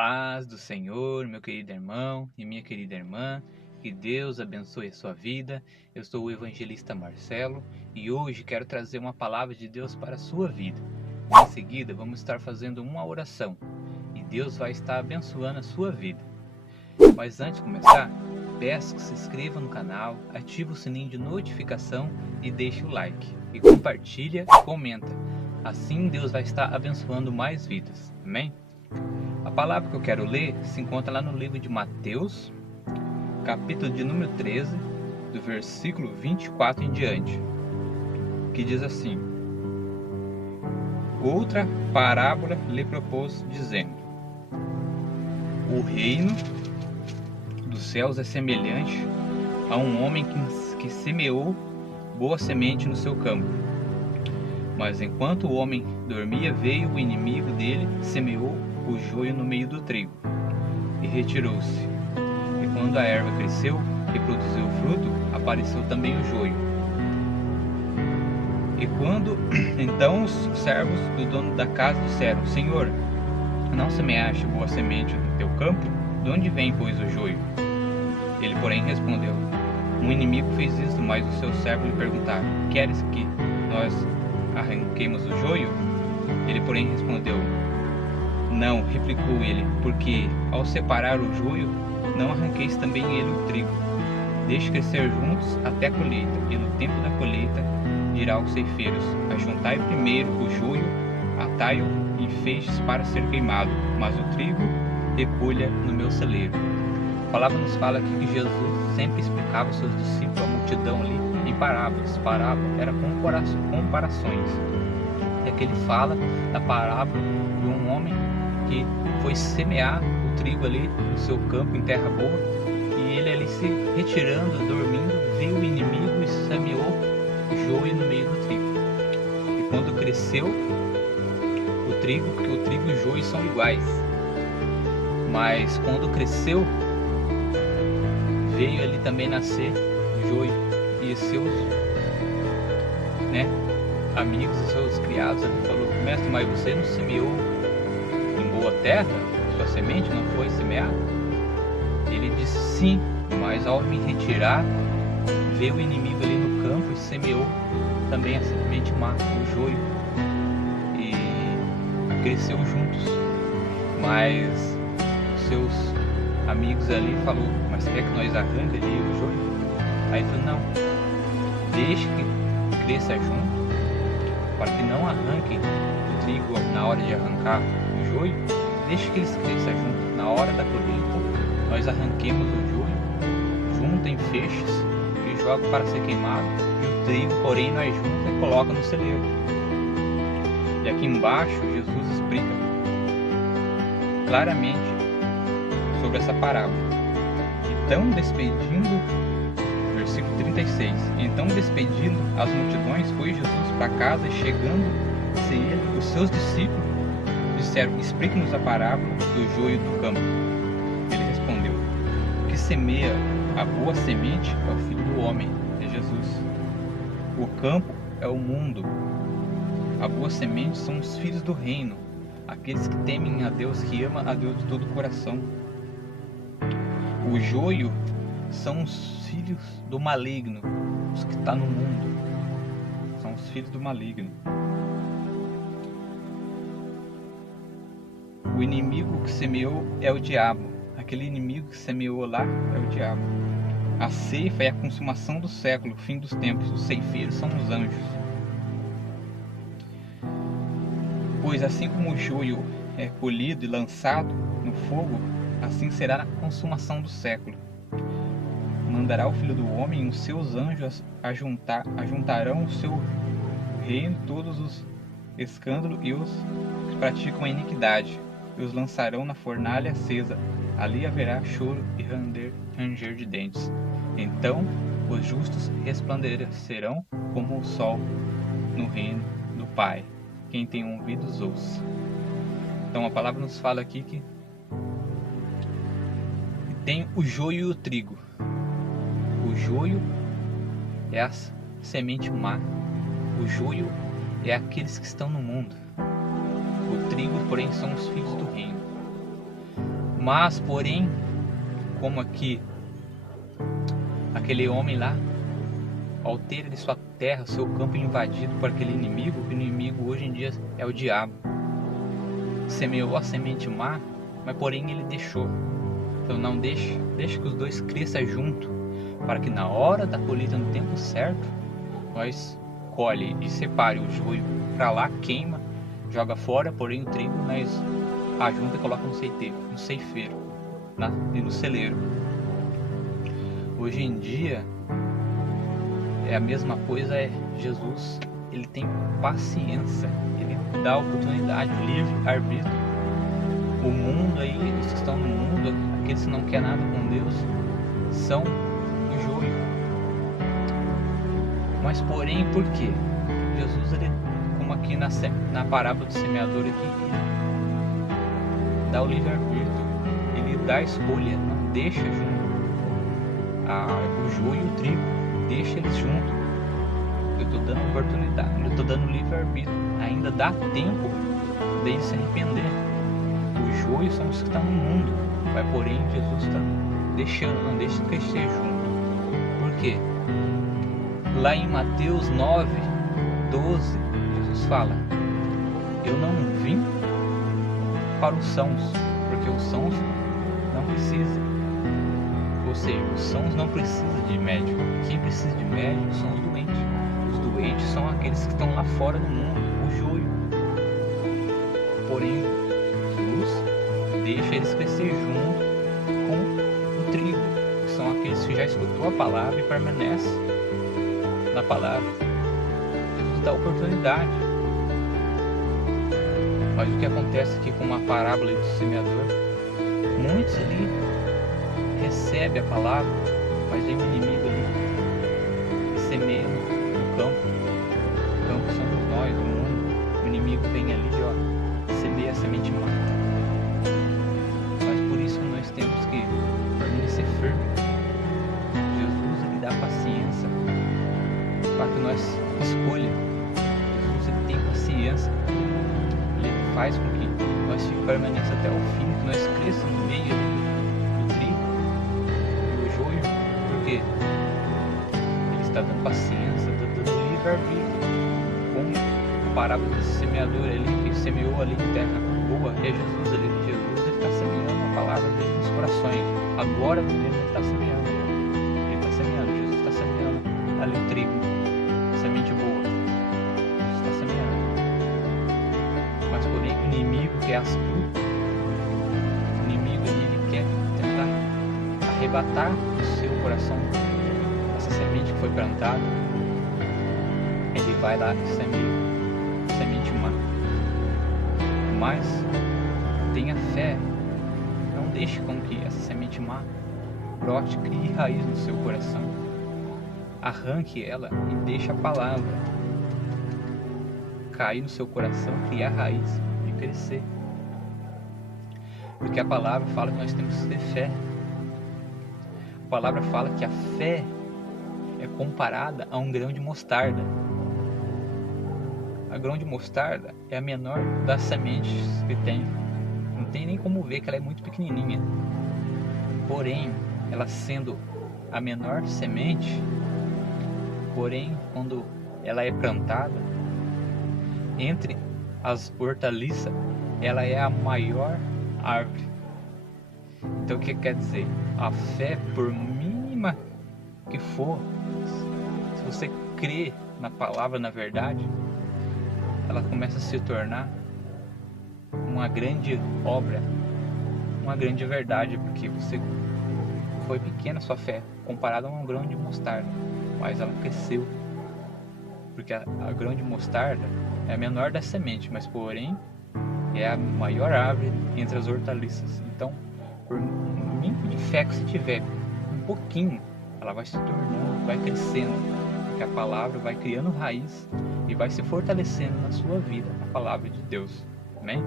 paz do Senhor, meu querido irmão e minha querida irmã, que Deus abençoe a sua vida. Eu sou o evangelista Marcelo e hoje quero trazer uma palavra de Deus para a sua vida. Em seguida, vamos estar fazendo uma oração e Deus vai estar abençoando a sua vida. Mas antes de começar, peço que se inscreva no canal, ative o sininho de notificação e deixe o like. E compartilha e comenta. Assim Deus vai estar abençoando mais vidas. Amém? A palavra que eu quero ler se encontra lá no livro de Mateus, capítulo de número 13, do versículo 24 em diante, que diz assim: Outra parábola lhe propôs, dizendo: O reino dos céus é semelhante a um homem que semeou boa semente no seu campo. Mas enquanto o homem dormia, veio o inimigo dele, semeou o joio no meio do trigo e retirou-se. E quando a erva cresceu e produziu fruto, apareceu também o joio. E quando então os servos do dono da casa disseram: Senhor, não semeaste boa semente no teu campo? De onde vem, pois, o joio? Ele, porém, respondeu: Um inimigo fez isso. Mas os seus servos lhe perguntaram: Queres que nós arranquemos o joio? Ele, porém, respondeu: Não, replicou ele, porque ao separar o joio, não arranqueis também ele o trigo. Deixe crescer juntos até a colheita, e no tempo da colheita dirá aos ceifeiros: Ajuntai primeiro o joio, atai-o em feixes para ser queimado, mas o trigo recolha no meu celeiro. A palavra nos fala aqui que Jesus sempre explicava aos seus discípulos, a multidão ali, em parábolas. Parábola era comparações. E aqui ele fala da parábola de um homem que foi semear o trigo ali no seu campo, em terra boa, e ele ali se retirando, dormindo, veio o inimigo e semeou joio no meio do trigo. E quando cresceu o trigo, porque o trigo e o joio são iguais, mas quando cresceu, veio ali também nascer joio, e seus amigos, seus criados ali falou: Mestre, mas você não semeou em boa terra? Sua semente não foi semeada? Ele disse: Sim, mas ao me retirar, veio o inimigo ali no campo e semeou também a semente má, o joio, e cresceu juntos. Mas seus amigos ali falou: Mas quer que nós arranque ali o joio? Aí ele falou: Não, deixe que cresça junto, para que não arranquem o trigo na hora de arrancar o joio. Deixe que eles cresçam junto. Na hora da colheita, nós arranquemos o joio, junta em feixes e joga para ser queimado, e o trigo, porém, nós junta e coloca no celeiro. E aqui embaixo Jesus explica claramente sobre essa parábola. Então, despedindo, versículo 36, então despedindo as multidões, foi Jesus para casa, e chegando-se ele, os seus discípulos disseram: Explique-nos a parábola do joio do campo. Ele respondeu: O que semeia a boa semente é o Filho do Homem, é Jesus. O campo é o mundo. A boa semente são os filhos do reino, aqueles que temem a Deus, que amam a Deus de todo o coração. O joio são os filhos do maligno, os que estão no mundo. São os filhos do maligno. O inimigo que semeou é o diabo. Aquele inimigo que semeou lá é o diabo. A ceifa é a consumação do século, o fim dos tempos. Os ceifeiros são os anjos. Pois assim como o joio é colhido e lançado no fogo, assim será na consumação do século. Mandará o Filho do Homem e os seus anjos ajuntarão o seu reino todos os escândalos e os que praticam a iniquidade, e os lançarão na fornalha acesa. Ali haverá choro e ranger de dentes. Então os justos resplandecerão como o sol no reino do Pai. Quem tem ouvidos, ouça. Então a palavra nos fala aqui que tem o joio e o trigo. O joio é a semente má. O joio é aqueles que estão no mundo. O trigo, porém, são os filhos do reino. Mas, porém, como aqui, aquele homem lá, ao ter de sua terra, seu campo invadido por aquele inimigo, o inimigo hoje em dia é o diabo. Semeou a semente má, mas porém ele deixou. Então não deixe que os dois cresçam junto, para que na hora da colheita, no tempo certo, nós colhe e separe o joio para lá, queima, joga fora, porém o trigo nós ajunta e coloca no ceifeiro e no celeiro. Hoje em dia é a mesma coisa, Jesus, ele tem paciência, ele dá a oportunidade, o livre-arbítrio. O mundo aí, os que estão no mundo, aqueles que não querem nada com Deus, são o joio. Mas porém, por quê? Jesus, ele, como aqui na parábola do semeador, ele dá o livre-arbítrio, ele dá a escolha, não deixa junto o joio e o trigo, deixa eles juntos. Eu estou dando oportunidade, eu estou dando livre-arbítrio, ainda dá tempo deles se arrepender. O joio são os que estão no mundo, mas porém Jesus está deixando, não deixa de crescer junto. Por quê? Lá em Mateus 9, 12, Jesus fala: eu não vim para os sãos, porque os sãos não precisam. Ou seja, os sãos não precisam de médico. Quem precisa de médico são os doentes. Os doentes são aqueles que estão lá fora do mundo, o joio. Porém, Jesus deixa eles crescer junto com o trigo, que são aqueles que já escutou a palavra e permanecem na palavra. Jesus dá oportunidade. Mas o que acontece aqui com uma parábola do semeador, muitos ali recebem a palavra, mas vem o inimigo ali e semeia no campo. O campo somos nós, o mundo. O inimigo vem ali, semeia a semente má. Mas por isso nós temos que permanecer firme. Jesus, ele dá paciência para que nós escolhamos. Jesus, ele tem paciência. Ele faz com que nós permaneçamos até o fim, que nós cresçamos no meio do trigo e o joio, porque ele está dando paciência, está dando livre-arbítrio. Como a parábola desse semeador ali, que semeou ali em terra boa, é Jesus ali. Jesus, ele está semeando a palavra dele nos corações. Agora mesmo ele está semeando. Ele está semeando, Jesus está semeando ali o trigo, semente boa. Jesus está semeando. Mas porém o inimigo, que é astuto, o inimigo ele quer tentar arrebatar do seu coração essa semente que foi plantada. Ele vai lá e semeia semente má. Mas tenha fé, não deixe com que essa semente má brote, crie raiz no seu coração. Arranque ela e deixe a palavra cair no seu coração, criar raiz e crescer. Porque a palavra fala que nós temos que ter fé. A palavra fala que a fé é comparada a um grão de mostarda. A grão de mostarda é a menor das sementes que tem. Não tem nem como ver que ela é muito pequenininha. Porém, ela sendo a menor semente, porém, quando ela é plantada, entre as hortaliças, ela é a maior árvore. Então o que quer dizer? A fé, por mínima que for, se você crê na palavra, na verdade, ela começa a se tornar uma grande obra, uma grande verdade, porque você foi pequena a sua fé, comparada a um grão de mostarda, mas ela cresceu, porque a grão de mostarda é a menor da semente, mas porém é a maior árvore entre as hortaliças. Então, por mínimo de fé que você tiver, um pouquinho, ela vai se tornando, vai crescendo, porque a palavra vai criando raiz e vai se fortalecendo na sua vida, a palavra de Deus. Amém?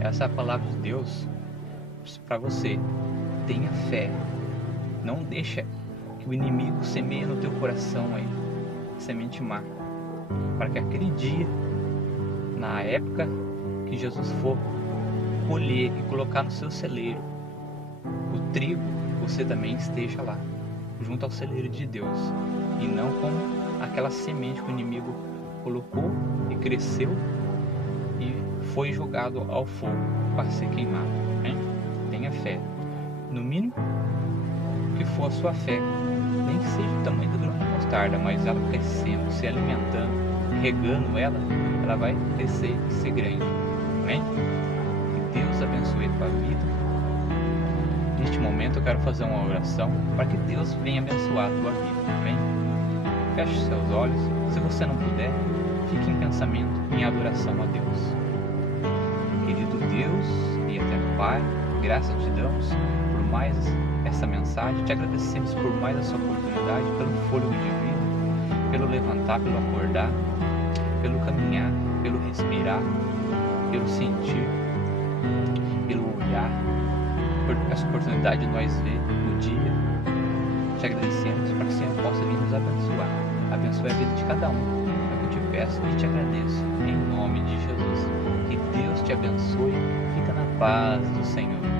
Essa é a palavra de Deus para você. Tenha fé. Não deixa que o inimigo semeie no teu coração aí semente má, para que aquele dia, na época que Jesus for colher e colocar no seu celeiro. O trigo, você também esteja lá, junto ao celeiro de Deus, e não como aquela semente que o inimigo colocou e cresceu e foi jogado ao fogo para ser queimado. Hein? Tenha fé. No mínimo que for a sua fé, nem que seja o tamanho do grão de mostarda, mas ela crescendo, se alimentando, regando ela vai crescer e ser grande. Amém? Que Deus abençoe a tua vida. Neste momento eu quero fazer uma oração para que Deus venha abençoar a tua vida. Amém? Feche seus olhos. Se você não puder, fique em pensamento, em adoração a Deus. Querido Deus e eterno Pai, graças te damos por mais essa mensagem. Te agradecemos por mais essa oportunidade, pelo fôlego de vida, pelo levantar, pelo acordar, pelo caminhar, pelo respirar, pelo sentir, pelo olhar, por essa oportunidade de nós ver no dia. Te agradecemos para que o Senhor possa vir nos abençoar. Abençoe a vida de cada um. É o que eu te peço e te agradeço. Em nome de Jesus. Que Deus te abençoe. Fica na paz do Senhor.